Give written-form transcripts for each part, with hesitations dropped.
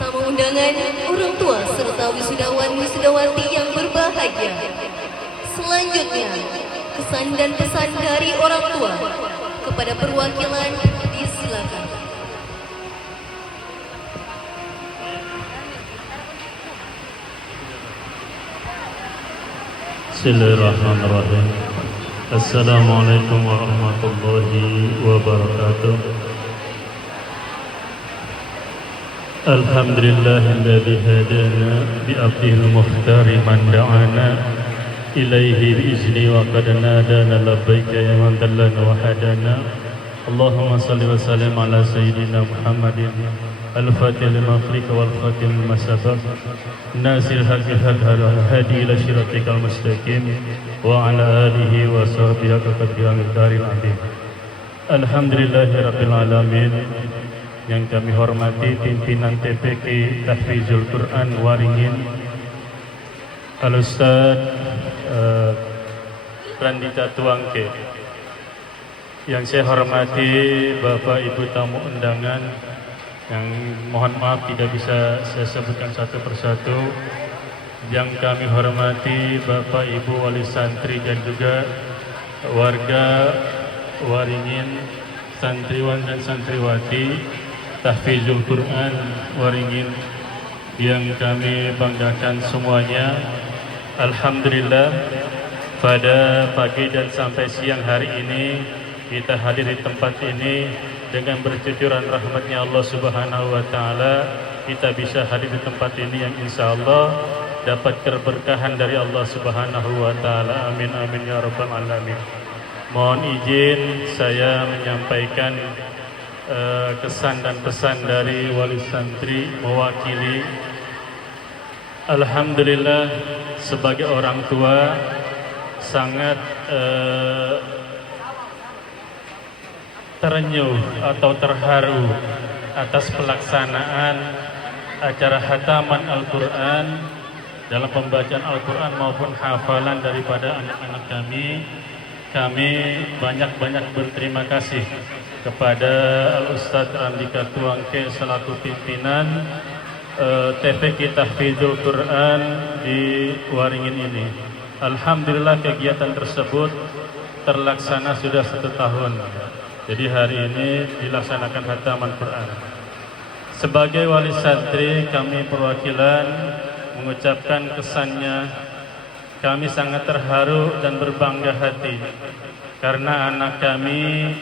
Tamu undangan, orang tua serta wisudawan-wisudawati yang berbahagia. Selanjutnya, kesan dan pesan dari orang tua kepada perwakilan disilakan. Bismillahirrahmanirrahim. Assalamualaikum warahmatullahi wabarakatuh. Alhamdulillahilladzi hadana bi'abdihil muhtari man da'ana ilaihi bi'izni wa qad nadana labbaika ya man dallana wa hadana. Allahumma salli wa sallim ala sayyidina Muhammadin al-fatih lima khlika wal fatih lima sabaq nasir haqqil hadi ila syiratikal mustaqim wa ala alihi wa sahbihi qadriyan daril azim. Alhamdulillahi rabbil alamin. Yang kami hormati pimpinan TPQ Tahfizul Quran Waringin, Al-Ustaz Randita Tuangke. Yang saya hormati Bapak Ibu tamu undangan, yang mohon maaf tidak bisa saya sebutkan satu persatu. Yang kami hormati Bapak Ibu wali santri dan juga warga Waringin, santriwan dan santriwati Tahfizul Quran Waringin yang kami banggakan semuanya. Alhamdulillah, pada pagi dan sampai siang hari ini kita hadir di tempat ini dengan bercucuran rahmatnya Allah Subhanahu wa Ta'ala. Kita bisa hadir di tempat ini yang insya Allah dapat keberkahan dari Allah Subhanahu wa Ta'ala. Amin amin ya rabbal alamin. Mohon izin saya menyampaikan kesan dan pesan dari wali santri mewakili. Alhamdulillah, sebagai orang tua sangat terenyuh atau terharu atas pelaksanaan acara khataman Al-Quran, dalam pembacaan Al-Quran maupun hafalan daripada anak-anak kami. Kami banyak-banyak berterima kasih kepada Al-Ustaz Randika Tuangke selaku pimpinan TPQ Tahfizul Quran di Waringin ini. Alhamdulillah, kegiatan tersebut terlaksana sudah 1 tahun. Jadi hari ini dilaksanakan khataman Quran. Sebagai wali santri, kami perwakilan mengucapkan kesannya. Kami sangat terharu dan berbangga hati karena anak kami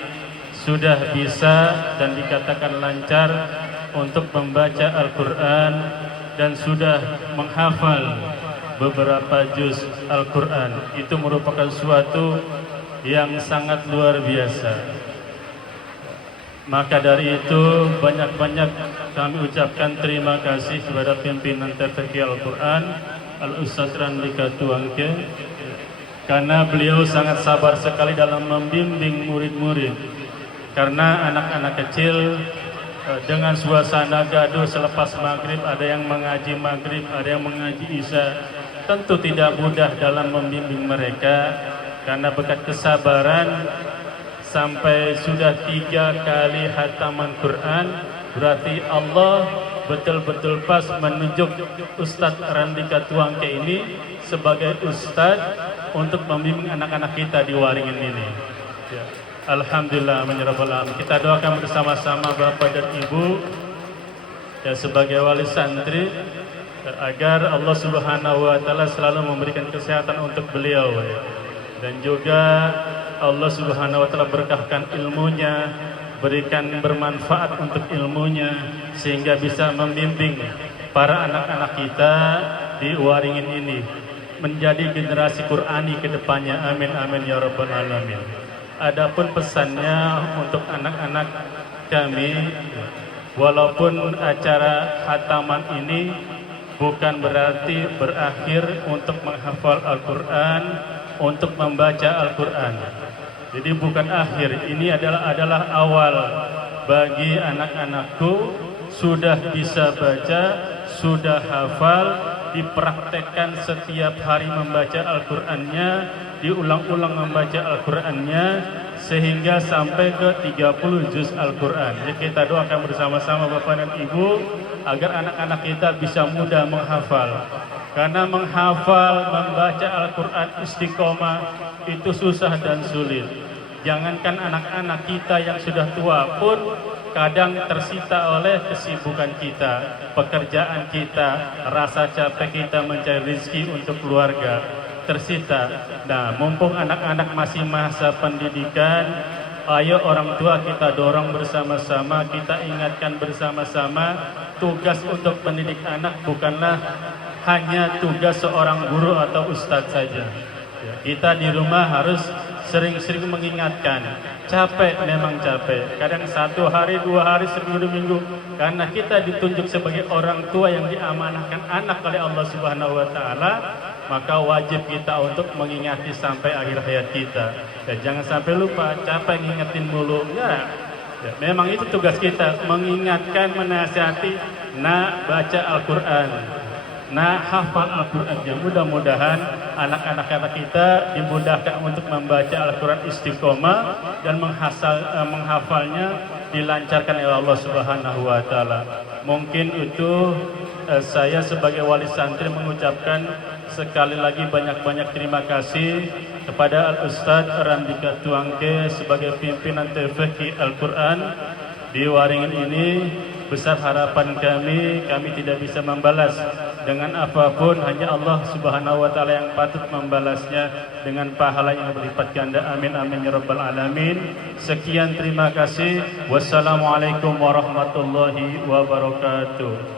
sudah bisa dan dikatakan lancar untuk membaca Al-Quran dan sudah menghafal beberapa juz Al-Quran. Itu merupakan suatu yang sangat luar biasa. Maka dari itu banyak-banyak kami ucapkan terima kasih kepada pimpinan TPQ Al-Quran Al-Ustaz Randika Tuangke, karena beliau sangat sabar sekali dalam membimbing murid-murid. Karena anak-anak kecil dengan suasana gaduh selepas maghrib, ada yang mengaji maghrib, ada yang mengaji isya, tentu tidak mudah dalam membimbing mereka. Karena berkat kesabaran sampai sudah 3 kali khataman Quran, berarti Allah betul-betul pas menunjuk Ustadz Randika Tuangke ini sebagai Ustadz untuk membimbing anak-anak kita di Waringin ini. Ya. Alhamdulillah, kita doakan bersama-sama Bapak dan Ibu ya, sebagai wali santri, agar Allah Subhanahu wa Ta'ala selalu memberikan kesehatan untuk beliau ya. Dan juga Allah Subhanahu wa Ta'ala berkahkan ilmunya, berikan bermanfaat untuk ilmunya, sehingga bisa membimbing para anak-anak kita di Waringin ini menjadi generasi Qurani ke depannya. Amin amin ya rabbal alamin. Adapun pesannya untuk anak-anak kami, walaupun acara khataman ini bukan berarti berakhir untuk menghafal Al-Quran, untuk membaca Al-Quran. Jadi bukan akhir, ini adalah awal bagi anak-anakku. Sudah bisa baca, sudah hafal, dipraktekkan setiap hari membaca Al-Qurannya, diulang-ulang membaca Al-Qurannya, sehingga sampai ke 30 juz Al-Quran. Jadi kita doakan bersama-sama Bapak dan Ibu, agar anak-anak kita bisa mudah menghafal. Karena menghafal, membaca Al-Quran istiqomah itu susah dan sulit. Jangankan anak-anak kita yang sudah tua pun kadang tersita oleh kesibukan kita, pekerjaan kita, rasa capek kita mencari rezeki untuk keluarga, tersita. Nah, mumpung anak-anak masih masa pendidikan, ayo orang tua kita dorong bersama-sama, kita ingatkan bersama-sama, tugas untuk mendidik anak bukanlah hanya tugas seorang guru atau ustadz saja. Ya, kita di rumah harus sering-sering mengingatkan. Capek, memang capek. Kadang 1 hari, 2 hari, seminggu, 2 minggu. Karena kita ditunjuk sebagai orang tua yang diamanahkan anak oleh Allah Subhanahu wa Ta'ala, maka wajib kita untuk mengingati sampai akhir hayat kita. Ya, jangan sampai lupa, capek ngingetin mulu. Ya, memang itu tugas kita, mengingatkan, menasihati, baca Al-Quran. Hafal Al-Quran. Ya, mudah-mudahan anak-anak kita dimudahkan untuk membaca Al-Quran istiqomah dan menghafalnya dilancarkan oleh Allah Subhanahu wa Ta'ala. Mungkin itu saya sebagai wali santri mengucapkan sekali lagi banyak-banyak terima kasih kepada Al-Ustadz Randika Tuangke sebagai pimpinan TFQ Al-Quran di Waringin ini. Besar harapan kami tidak bisa membalas dengan apapun, hanya Allah Subhanahu wa Ta'ala yang patut membalasnya dengan pahala yang berlipat ganda. Amin amin ya rabbal alamin. Sekian, terima kasih. Wassalamualaikum warahmatullahi wabarakatuh.